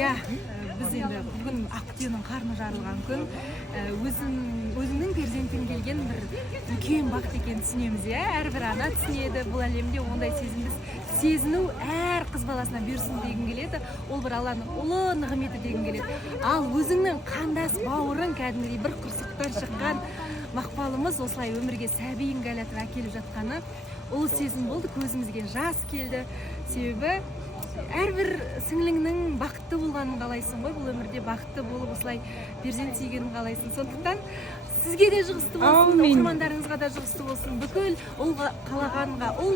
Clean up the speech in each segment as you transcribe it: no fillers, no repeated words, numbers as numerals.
Ya, biz endi bugun Aqtiyonun qarni жарылған күн. Өзінің перзентін келген бір үлкен бақыт екенін түсінеміз, я. Әрбір ана түсінеді, бұл әлемде ондай сезімді сезіну әр қыз баласына берсін дегім келеді. Ол бір Алланың ұлы нығметі дегім келеді. Ал өзіңнің қандас бауырың кәдімгідей бір құрсақтан шыққан мақпалымыз осылай өмірге сәбиін кәләтіп әкеліп жатқаны ұлы сезім болды, көзімізге жас келді. Себебі әрбір сіңліңнің бақытты болғанын қалайсың ғой, бұл өмірде бақытты болып осылай перзент сүйгенін қалайсың. Сондықтан сізге де жұғысты болсын, оқырмандарыңызға да жұғысты болсын. Бүкіл ұл қалағанға ұл,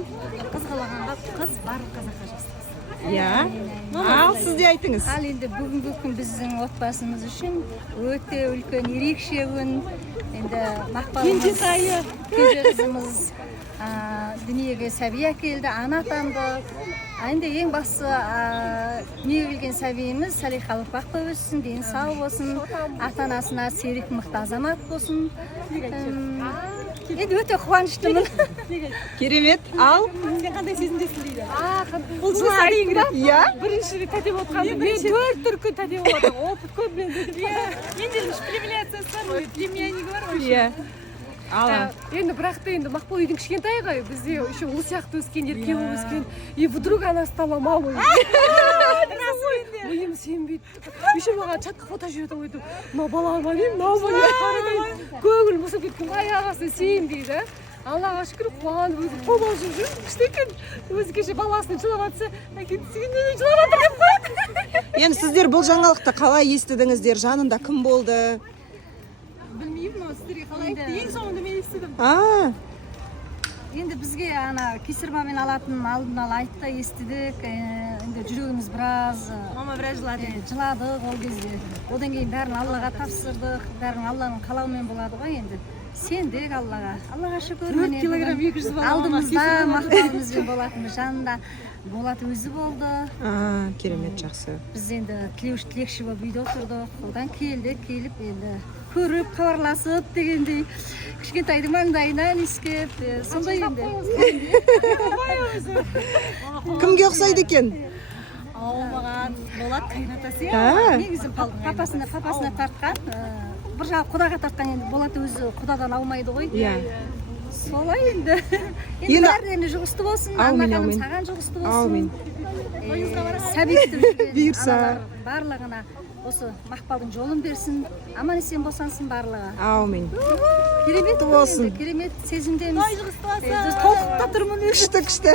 қыз қалағанға қыз, барлық қазаққа жұғысты болсын. Ya. Ал сіз де айтыңыз. Ал енді бүгінгі күн біздің отбасымыз үшін өте үлкен ерекше күн. Енді Мақпалымыз, кенже қызымыз дүниеге сәби әкелді, ана атанды. Енді ең бастысы дүниеге келген сәбиіміз салиқалы ұрпақта өссін, дені сау болсын, ата-анасына серік мықты азамат болсын. Енді өте қуаныштымын. Керемет. Ал Сен қандай сезімдесің дейді? бұл жылайын ба? Иә. Бірінші рет тәте отқанды, мен 4 түркі тәте отым. Опыт көп мен дедім. Менде шпилемляциясы бар, племяннигі бар ғой. Иә. Ал. Енді бірақ та енді Мақпал үйдің кішкентай ғой, бізде еще ұл сияқты өскен, ерке болып өскен. И вдруг она стала мамой. Ойым сенбейді. Еще маған чатқа фото жіберді ғой. Мына балама деймін, мына көңіл мұсып кеткен, аяғасы сенбейді. Аллаға шүкір, қуанып өзі қобалжып жүр. Күшті екен. Өзі кеше баласының жылап жатса, әкеті сенен жылап жатыр деп. Енді сіздер бұл жаңалықты қалай естідіңіздер? Жанында кім болды? Білмеймін, но сіздерге қалай айтты. Ең соңында мен естідім. Енді бізге кесірмамен алатын алдын ала айтты, естідік. Енді жүрегіміз біраз Мама біраз жылады. Жыладық ол кезде. Одан кейін бәрін Аллаға тапсырдық. Бәрін Алланың қалауымен болады ғой енді. Сендік Аллаға. Аллаға шүкір. 4 килограмм 200 бала. Алдымызда Мақпалымызбен болатынбыз, жанында Болат өзі болды. Керемет, жақсы. Біз енді тілекші болып үйде отырдық. Одан келдік, келіп енді көріп, хабарласып дегендей. Кішкентайдың маңдайынан иіскеп, сондай енді. Кімге ұқсайды екен? Маған Болат қайнатасы. Негізі папасына тартқан. Бір жағы құдаға тартқан, енді Болат өзі құдадан аумайды ғой. Солай енді. Енді бәріне жұғысты болсын, Анна ханым саған жұғысты болсын. Сәби күтіп жүрген барлығына осы Мақпалдың жолын берсін, аман есен босансын барлығы. Аумин. Керемет болсын. Керемет сезімдеміз. Жұғысты болсын. Толқықта тұрмын. Күшті.